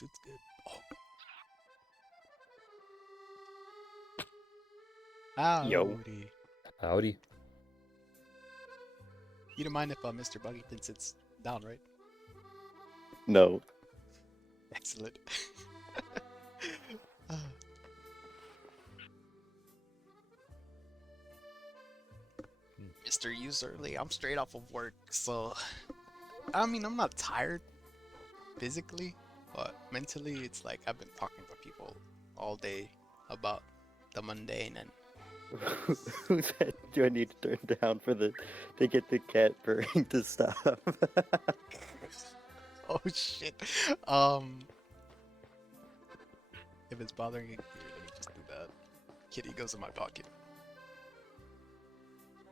That's good. Oh, Yo. howdy. Howdy. You don't mind if Mr. Buggington sits down, right? No. Excellent. Ah, Hmm. Mr. Userly, I'm straight off of work, so I mean, I'm not tired physically, but mentally, it's like I've been talking to people all day about the mundane and Who said do I need to turn down for the to get the cat purring to stop? oh shit. Um, if it's bothering you, here, let me just do that. Kitty goes in my pocket.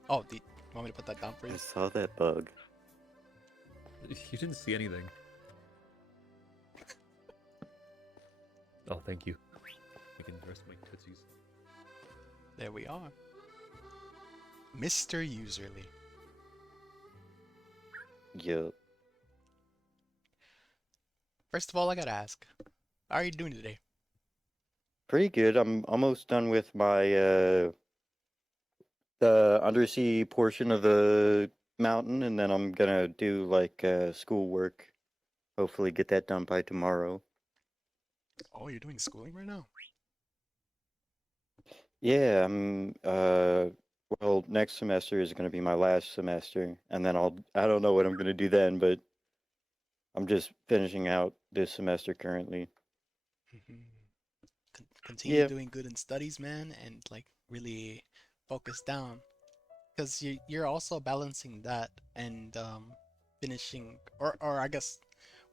Oh, you want me to put that down for I you? saw that bug. You didn't see anything. Oh, thank you. I can rest my tootsies. There we are. Mr. Userly. Yup. First of all, I gotta ask, how are you doing today? Pretty good. I'm almost done with my the undersea portion of the mountain, and then I'm gonna do like schoolwork. Hopefully get that done by tomorrow. Oh, you're doing schooling right now? Yeah, well, next semester is gonna be my last semester, and then I don't know what I'm gonna do then, but I'm just finishing out this semester currently. Mhm. Continue Yeah, doing good in studies, man, and like really focus down. Because you're also balancing that and finishing, or I guess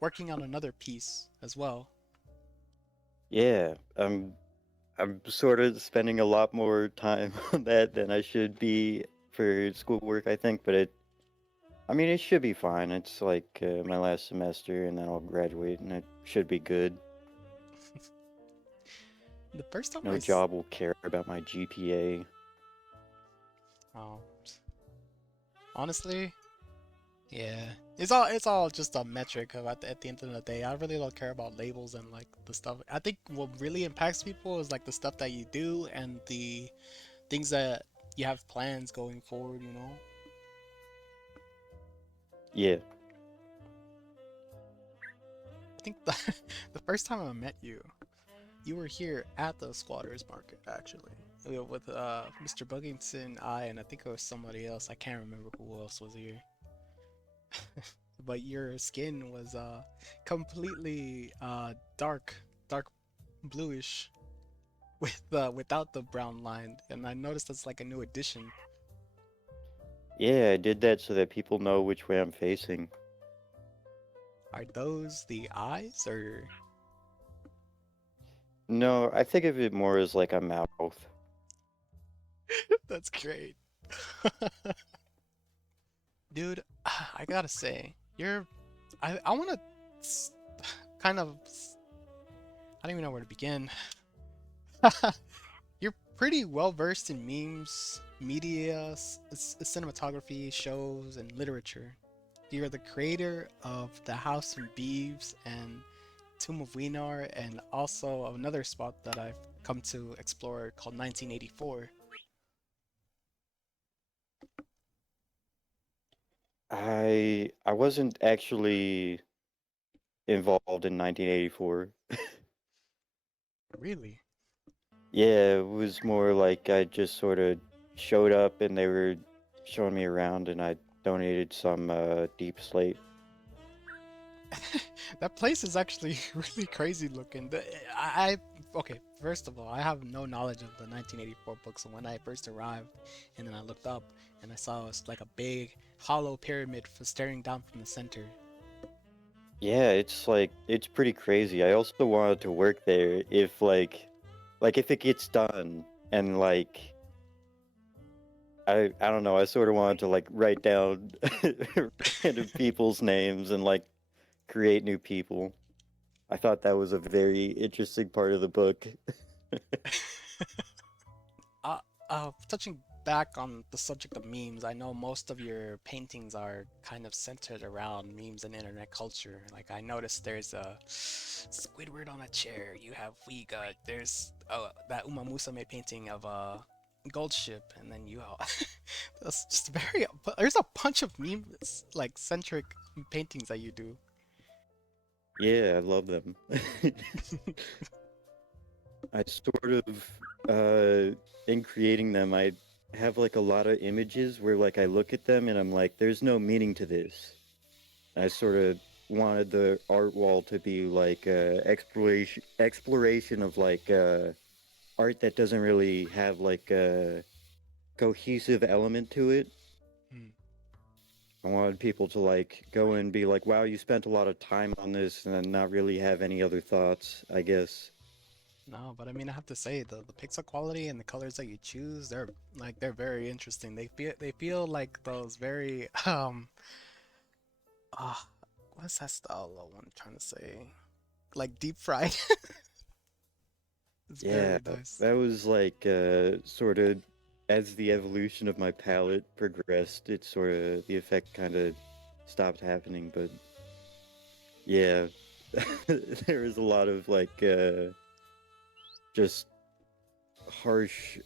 working on another piece as well. yeah. I'm sort of spending a lot more time on that than I should be for schoolwork, I think, but I mean, it should be fine. It's like my last semester, and then I'll graduate, and it should be good. The first time No job will care about my GPA. oh, honestly, yeah, it's all just a metric of at the end of the day. I really don't care about labels and like the stuff. I think what really impacts people is like the stuff that you do and the things that you have plans going forward, you know? Yeah. I think the, the first time I met you, you were here at the squatters market actually. With Mr. Buggington, and I think it was somebody else. I can't remember who else was here. But your skin was completely dark bluish with without the brown line, and I noticed that's like a new addition. Yeah, I did that so that people know which way I'm facing. Are those the eyes or No, I think of it more as like a mouth. that's great. Dude, I gotta say, I want to kind of, I don't even know where to begin. You're pretty well versed in memes, media, cinematography, shows, and literature. You're the creator of The House in Beeves and Tomb of Weenar, and also another spot that I've come to explore called 1984. I wasn't actually involved in 1984. Really? Yeah, it was more like I just sort of showed up and they were showing me around and I donated some deep slate. That place is actually really crazy looking. Okay, first of all, I have no knowledge of the 1984 book, so when I first arrived and then I looked up and I saw it's like a big hollow pyramid staring down from the center. Yeah, it's like it's pretty crazy. I also wanted to work there if like if it gets done and like I don't know, I sort of wanted to like write down random people's names and like create new people. I thought that was a very interesting part of the book. Touching back on the subject of memes, I know most of your paintings are kind of centered around memes and internet culture. Like I noticed there's a Squidward on a chair. You have Wiga. There's that Uma Musume painting of a gold ship, and then you that's just very. But there's a bunch of memes like centric paintings that you do. Yeah, I love them. I sort of, in creating them, I have like a lot of images where like I look at them and I'm like, there's no meaning to this. I sort of wanted the art wall to be like exploration of like art that doesn't really have like a cohesive element to it. Hmm. I wanted people to like go and be like, wow, you spent a lot of time on this and then not really have any other thoughts, I guess. No, but I mean, I have to say the pixel quality and the colors that you choose, they're very interesting. They feel like those very ah what's that style of one I'm trying to say? Like deep fried. It's Yeah, very nice. that was like sort of as the evolution of my palette progressed, it sort of the effect kind of stopped happening. But yeah, there was a lot of like just harsh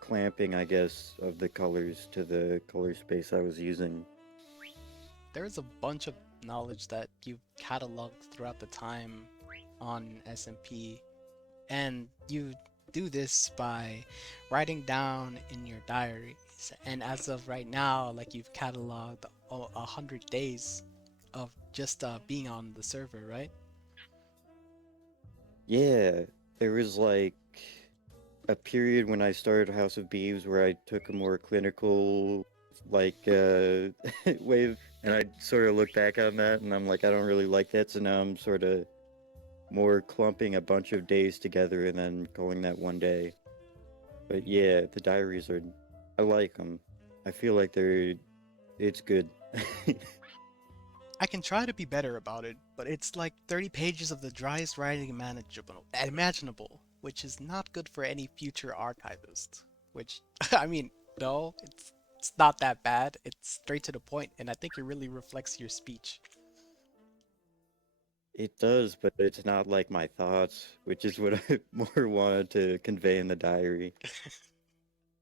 clamping, I guess, of the colors to the color space I was using. There's a bunch of knowledge that you've cataloged throughout the time on SMP, and you do this by writing down in your diaries. And as of right now, like you've cataloged 100 days of just being on the server, right? Yeah, there was like a period when I started House of Beeves where I took a more clinical like wave, and I sort of look back on that and I'm like, I don't really like that, so now I'm sort of more clumping a bunch of days together and then calling that one day. But yeah, the diaries are, I like them. I feel like it's good. I can try to be better about it, but it's like 30 pages of the driest writing imaginable, which is not good for any future archivist. Which, I mean, no, it's not that bad. It's straight to the point, and I think it really reflects your speech. It does, but it's not like my thoughts, which is what I more wanted to convey in the diary.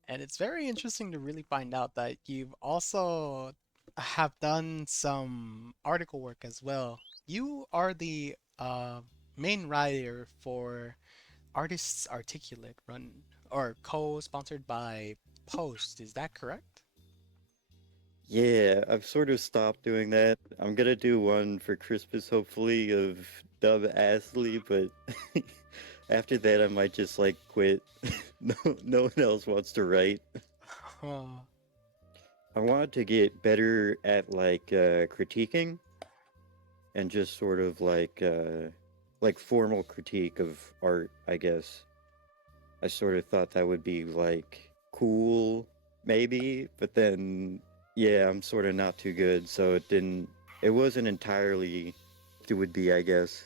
And it's very interesting to really find out that you've also have done some article work as well. You are the main writer for Artists Articulate, run or co-sponsored by Post. Is that correct? Yeah, I've sort of stopped doing that. I'm gonna do one for Christmas, hopefully, of Dub Astley, but after that, I might just like quit. No one else wants to write. Oh, I wanted to get better at like critiquing and just sort of like formal critique of art, I guess. I sort of thought that would be like cool, maybe, but then yeah, I'm sort of not too good, so it wasn't entirely it would be, I guess.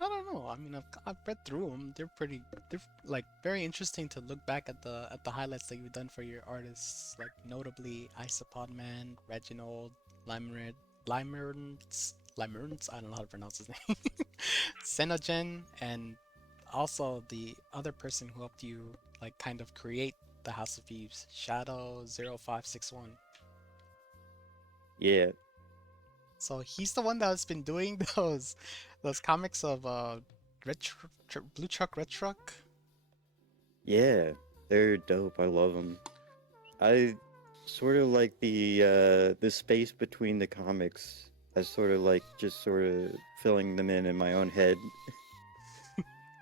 I don't know. I mean, I've read through them. They're like very interesting to look back at the highlights that you've done for your artists, like notably Isopod Man, Reginald, Limered, Limerns. I don't know how to pronounce his name. Senogen, and also the other person who helped you like kind of create the House of Thieves, Shadow 0561. Yeah, So he's the one that's been doing those comics of Blue Truck Red Truck. yeah, they're dope. I love them. I sort of like the space between the comics. I sort of like just sort of filling them in my own head.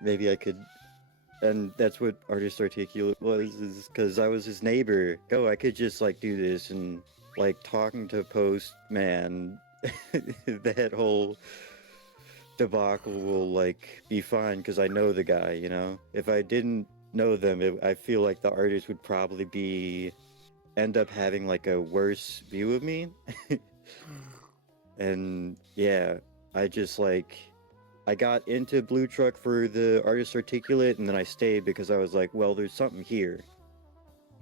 Maybe I could, and that's what Artist Articulate was, is because I was his neighbor. Go, I could just like do this and like talking to Postman, that whole debacle will like be fine because I know the guy. You know, if I didn't know them, I feel like the artist would probably be end up having like a worse view of me. And yeah, I just like I got into Blue Truck for the Artist Articulate, and then I stayed because I was like, well, there's something here.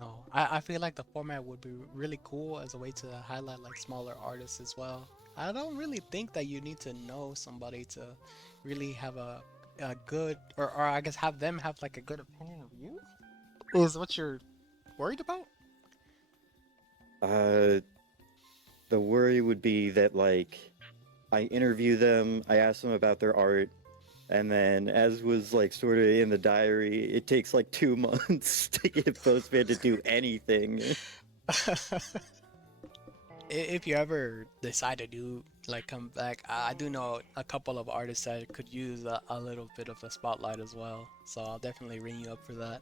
No, I feel like the format would be really cool as a way to highlight like smaller artists as well. I don't really think that you need to know somebody to really have a good or I guess have them have like a good opinion of you. Is what you're worried about? Uh, the worry would be that like I interview them, I ask them about their art, and then as was like sort of in the diary, it takes like 2 months to get Postman to do anything. If you ever decide to do like come back, I do know a couple of artists that could use a little bit of a spotlight as well. So I'll definitely ring you up for that.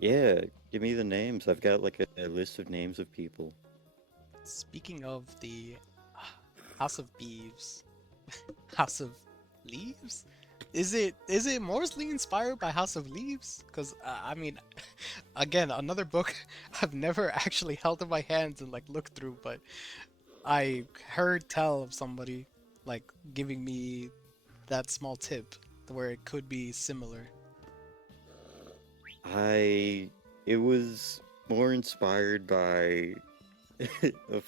Yeah, give me the names. I've got like a list of names of people. Speaking of the House of Beeves, House of Leaves, is it mostly inspired by House of Leaves? Because I mean, again, another book I've never actually held in my hands and like looked through, but I heard tell of somebody like giving me that small tip where it could be similar. I it was more inspired by a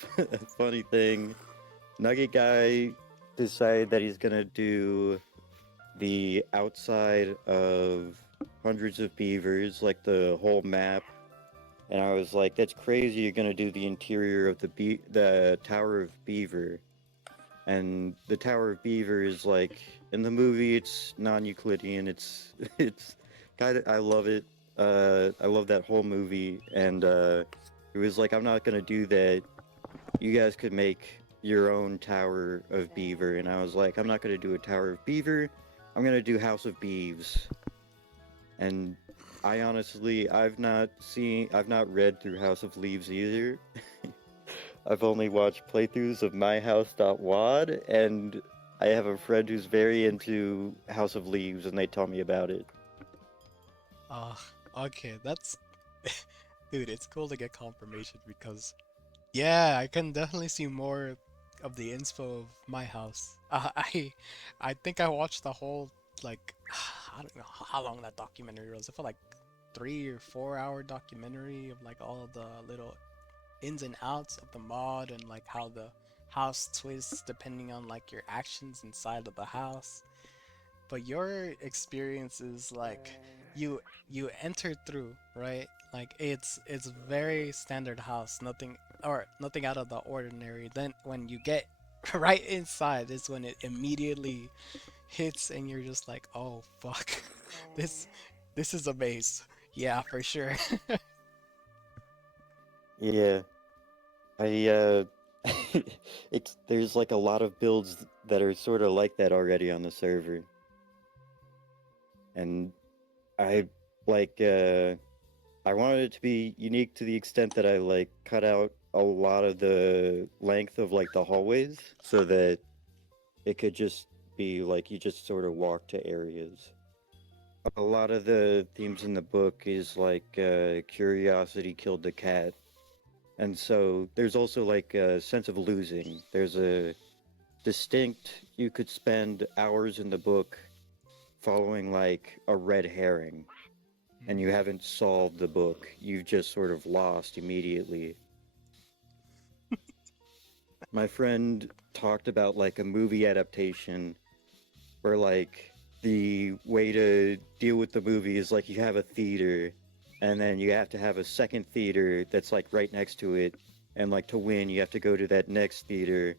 funny thing. Nugget Guy decided that he's gonna do the outside of hundreds of beavers, like the whole map. And I was like, "That's crazy! You're gonna do the interior of the Tower of Beaver." And the Tower of Beaver is like in the movie, it's non-Euclidean. It's it's kind of I love it. I love that whole movie, and it was like I'm not gonna do that. You guys could make your own Tower of Beaver, and I was like, I'm not gonna do a Tower of Beaver. I'm gonna do House of Beeves. And I honestly, I've not read through House of Leaves either. I've only watched playthroughs of myhouse.wad, and I have a friend who's very into House of Leaves, and they tell me about it. Uh, okay, that's dude, it's cool to get confirmation because yeah, I can definitely see more of the inspo of my house. I think I watched the whole like I don't know how long that documentary was. It felt like 3 or 4 hour documentary of like all of the little ins and outs of the mod and like how the house twists depending on like your actions inside of the house. But your experience is like you enter through, right? Like it's very standard house, nothing out of the ordinary. Then when you get right inside is when it immediately hits and you're just like, "Oh fuck. This this is a maze." Yeah, for sure. Yeah, I it's there's like a lot of builds that are sort of like that already on the server, and I like I wanted it to be unique to the extent that I like cut out a lot of the length of like the hallways so that it could just be like you just sort of walk to areas. A lot of the themes in the book is like curiosity killed the cat. And so there's also like a sense of losing. There's a distinct, you could spend hours in the book following like a red herring, and you haven't solved the book. You've just sort of lost immediately. My friend talked about like a movie adaptation where like the way to deal with the movie is like you have a theater and then you have to have a second theater that's like right next to it, and like to win you have to go to that next theater,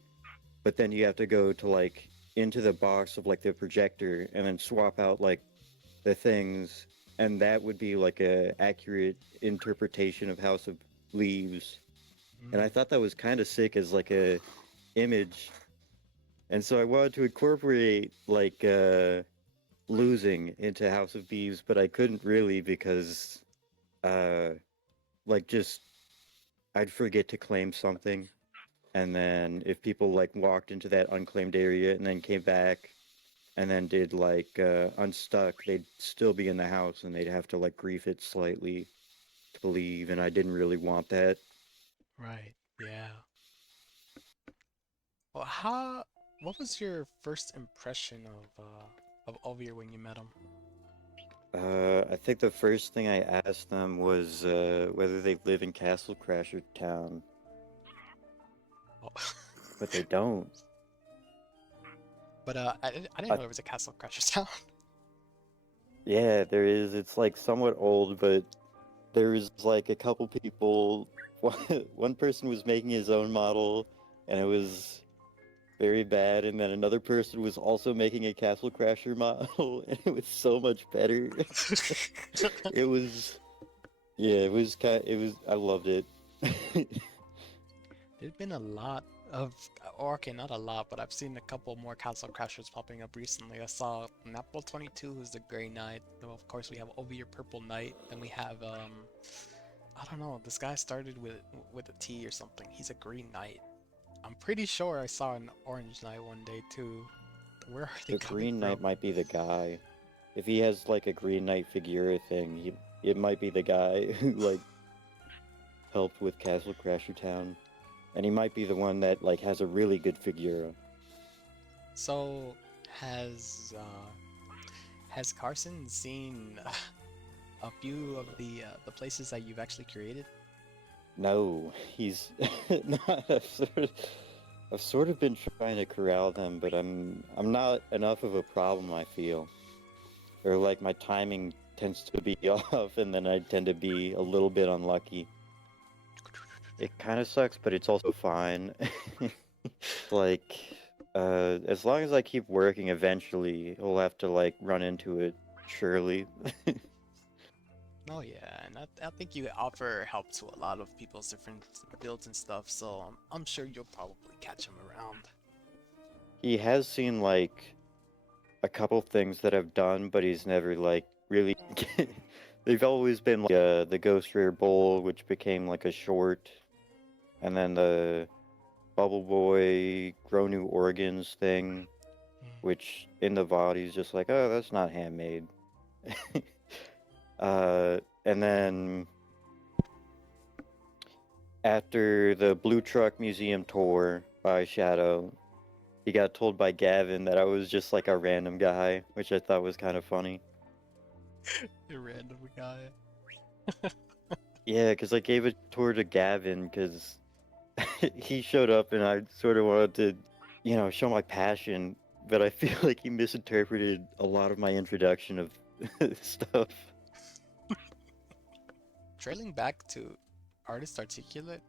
but then you have to go to like into the box of like the projector and then swap out like the things, and that would be like a accurate interpretation of House of Leaves. And I Mm. thought that was kind of sick as like a image, and so I wanted to incorporate like losing into House of Beeves, but I couldn't really because uh like just I'd forget to claim something, and then if people like walked into that unclaimed area and then came back and then did like unstuck, they'd still be in the house and they'd have to like grief it slightly to leave, and I didn't really want that. Right. Yeah. Well, what was your first impression of Ovir when you met him? I think the first thing I asked them was whether they live in Castle Crasher Town, Oh. but they don't. But I didn't I, know there was a Castle Crashers Town. yeah, there is. It's like somewhat old, but there's like a couple people. One person was making his own model, and it was very bad. And then another person was also making a Castle Crasher model, and it was so much better. It was, yeah, it was kind. It was. I loved it. There's been a lot of, or okay, not a lot, but I've seen a couple more Castle Crashers popping up recently. I saw Napple 22, who's the Grey Knight. Though of course we have Over Your Purple Knight. Then we have I don't know. This guy started with a T or something. He's a Green Knight. I'm pretty sure I saw an Orange Knight one day too. Where are they The coming Green from? Knight might be the guy. If he has like a Green Knight Figura thing, it might be the guy who like helped with Castle Crasher Town, and he might be the one that like has a really good Figura. So has has Carson seen a few of the places that you've actually created? No, he's not. I've sort of been trying to corral them, but I'm not enough of a problem, I feel. Or like my timing tends to be off, and then I tend to be a little bit unlucky. It kind of sucks, but it's also fine. Like, as long as I keep working, eventually we'll have to like run into it, surely. Oh yeah, and I think you offer help to a lot of people's different builds and stuff, so I'm sure you'll probably catch him around. He has seen like a couple things that I've done, but he's never like really. They've always been like the Ghost Rare Bowl, which became like a short, and then the Bubble Boy Grow New Organs thing, which in the VOD he's just like, oh, that's not handmade. And then after the Blue Truck Museum tour by Shadow, he got told by Gavin that I was just like a random guy, which I thought was kind of funny. You random guy. Yeah, because I gave a tour to Gavin because he showed up and I sort of wanted to, show my passion, but I feel like he misinterpreted a lot of my introduction of stuff. Trailing back to Artist Articulate,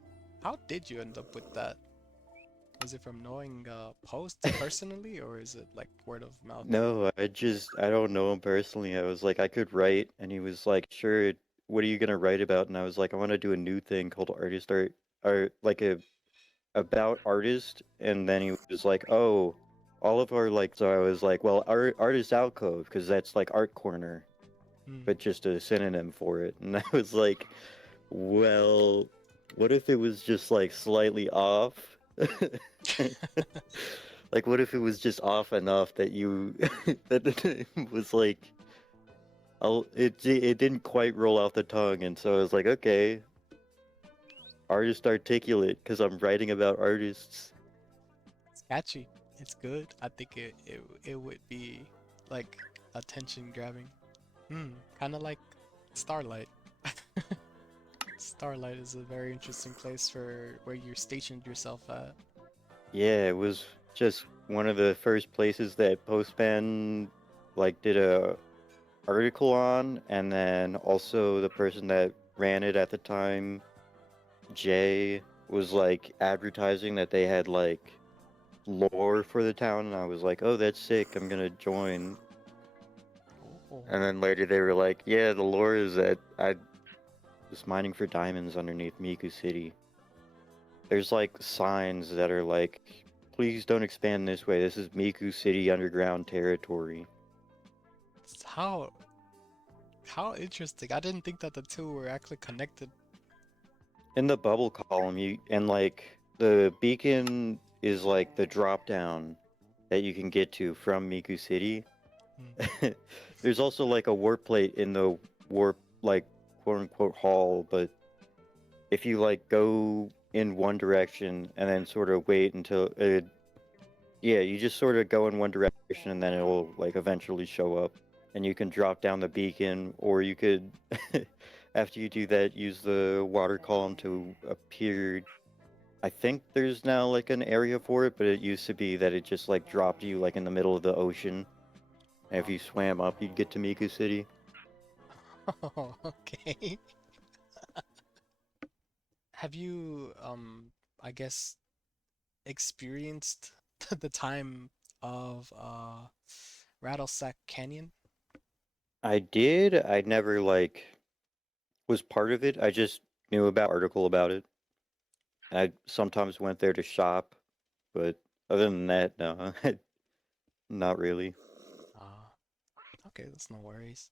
how did you end up with that? Was it from knowing Post personally, or is it like word of mouth? No, I don't know him personally. I was like, I could write, and he was like, sure, what are you gonna write about? And I was like, I want to do a new thing called Artist Art, or like about artist, and then he was like, oh, all of our like, so I was like, well, artist alcove, because that's like art corner, Hmm. but just a synonym for it. And I was like, well, what if it was just like slightly off? Like, what if it was just off enough that you that it was like, it didn't quite roll off the tongue, and so I was like, okay, artist articulate, because I'm writing about artists. It's catchy. It's good. I think it would be like attention grabbing. Kind of like Starlight. Starlight is a very interesting place for where you stationed yourself at. Yeah, it was just one of the first places that Postman like did a article on, and then also the person that ran it at the time, Jay, was like advertising that they had like lore for the town, and I was like, oh, that's sick, I'm gonna join. Oh, And then later they were like, yeah, the lore is that I was mining for diamonds underneath Miku City. There's like signs that are like, please don't expand this way, this is Miku City underground territory. how how interesting. I didn't think that the two were actually connected. In the bubble column, and like the beacon is like the drop down that you can get to from Miku City. There's also like a warp plate in the warp, like, quote unquote hall, but if you like go in one direction and then sort of wait until yeah, you just sort of go in one direction and then it will like eventually show up. and you can drop down the beacon, or you could, after you do that, use the water column to appear. I think there's now like an area for it, but it used to be that it just like dropped you like in the middle of the ocean. And if you swam up, you'd get to Miku City. Oh, okay. Have you, I guess, experienced the time of Rattlesack Canyon? I did. I never like was part of it. I just knew about article about it. And I sometimes went there to shop, but other than that, no, not really. Uh, okay, that's no worries.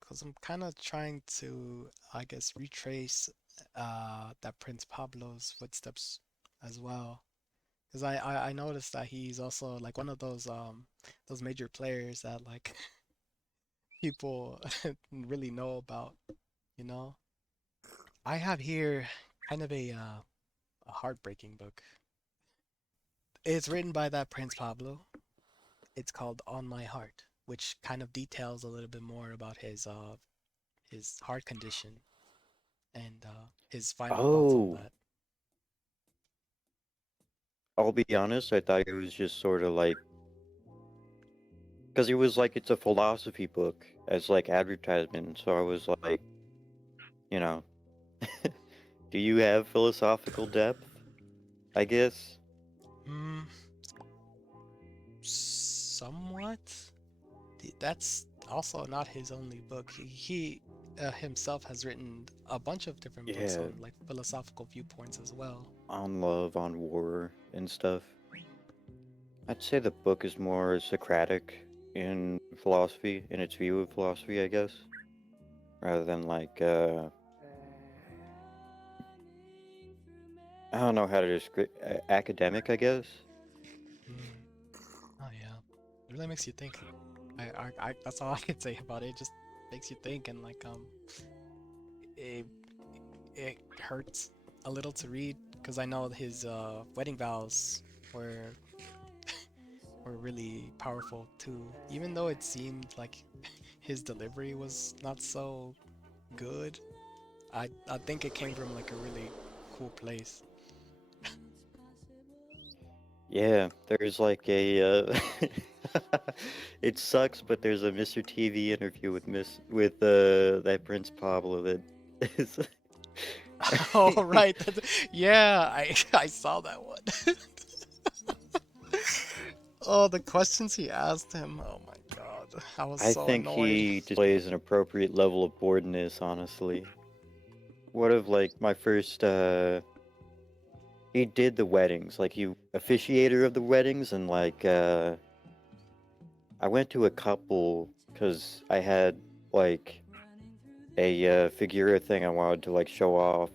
Because I'm kind of trying to, I guess, retrace that Prince Pablo's footsteps as well. Because I noticed that he's also like one of those major players that like people really know about, you know? I have here kind of a heartbreaking book. It's written by that Prince Pablo. It's called On My Heart, which kind of details a little bit more about his heart condition and his final thoughts on Oh, that. I'll be honest, I thought it was just sort of like, because it was like it's a philosophy book as like advertisement. So I was like, you know, do you have philosophical depth? I guess. Hmm, somewhat. That's also not his only book. He himself has written a bunch of different books Yeah, on like philosophical viewpoints as well. on love, on war, and stuff. I'd say the book is more Socratic in philosophy, in its view of philosophy, I guess, rather than like I don't know how to describe academic, I guess. Hmm. Oh yeah, it really makes you think. That's all I can say about it. It just makes you think, and like it it hurts a little to read because I know his wedding vows were were really powerful too. Even though it seemed like his delivery was not so good, I think it came from like a really cool place. Yeah, there's like a it sucks, but there's a Mr. TV interview with that Prince Pablo that is Oh right, yeah, I saw that one. Oh, the questions he asked him. Oh my God, I was I so think annoyed. he displays an appropriate level of boredness, honestly. One of like my first he did the weddings, like he officiator of the weddings and like I went to a couple because I had like a Figura thing I wanted to like show off.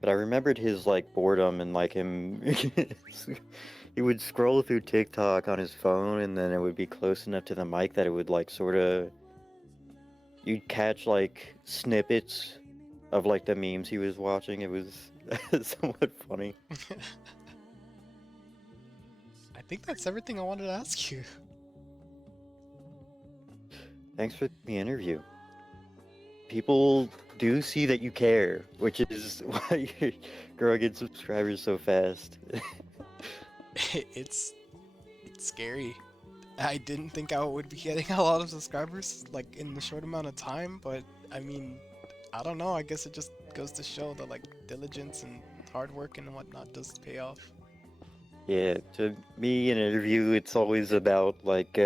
But I remembered his like boredom and like him he would scroll through TikTok on his phone and then it would be close enough to the mic that it would like sort of you'd catch like snippets of like the memes he was watching. It was somewhat funny. I think that's everything I wanted to ask you. Thanks for the interview. People do see that you care, which is why you're growing in subscribers so fast. It's it's scary. I didn't think I would be getting a lot of subscribers like in a short amount of time, but I mean, I don't know. I guess it just goes to show that like diligence and hard work and whatnot does pay off. Yeah, to me, in an interview, it's always about like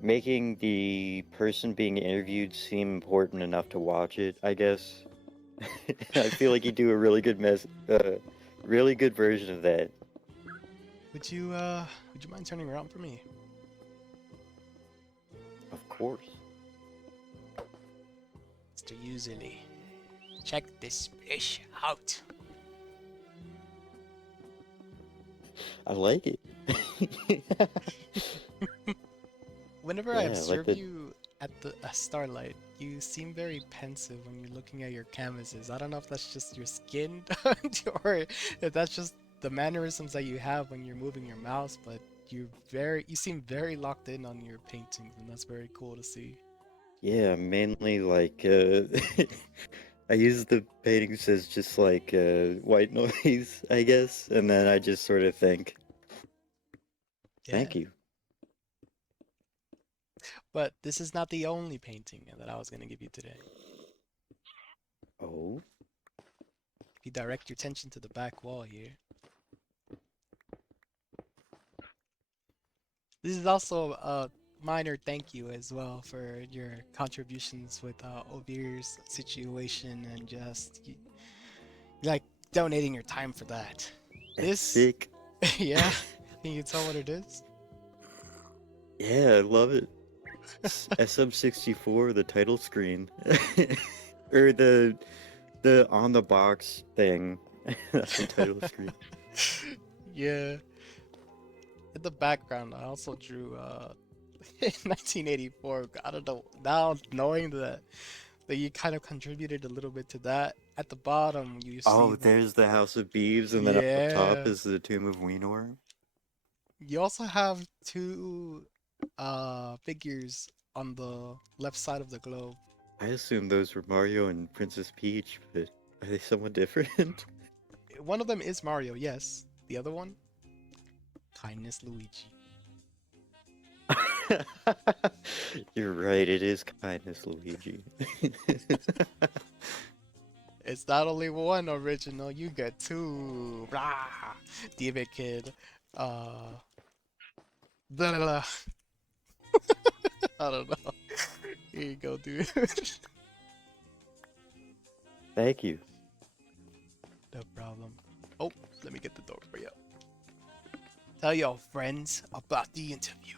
making the person being interviewed seem important enough to watch it, I guess. I feel like you do a really good version of that. Would you mind turning around for me? Of course. Mr. Usually. Check this fish out. I like it. Whenever I Yeah, I like observe the. you at the starlight, you seem very pensive when you're looking at your canvases. I don't know if that's just your skin or if that's just the mannerisms that you have when you're moving your mouse, but you seem very locked in on your paintings, and that's very cool to see. Yeah, mainly like I use the paintings as just like white noise, I guess, and then I just sort of think, Yeah. thank you. But this is not the only painting that I was gonna give you today. Oh, If you direct your attention to the back wall here, this is also a minor thank you as well for your contributions with Ovir's situation and just like donating your time for that. it's This, sick. yeah, can you tell what it is? Yeah, I love it. SM64, the title screen, or the on the box thing. That's the title screen. Yeah. In the background, I also drew in 1984. I don't know. Now knowing that you kind of contributed a little bit to that. At the bottom, you see Oh, there's the House of Beeves, and then up top yeah. is the Tomb of Weenor. You also have two figures on the left side of the globe. I assume those were Mario and Princess Peach, but are they somewhat different? One of them is Mario, yes. The other one, Kindness Luigi. You're right, it is Kindness Luigi. It's not only one original, you get two. Blah. Damn it, kid. Uh, blah, blah, blah. I don't know. Here you go, dude. Thank you. No problem. Oh, let me get the door for you. Tell your friends about the interview.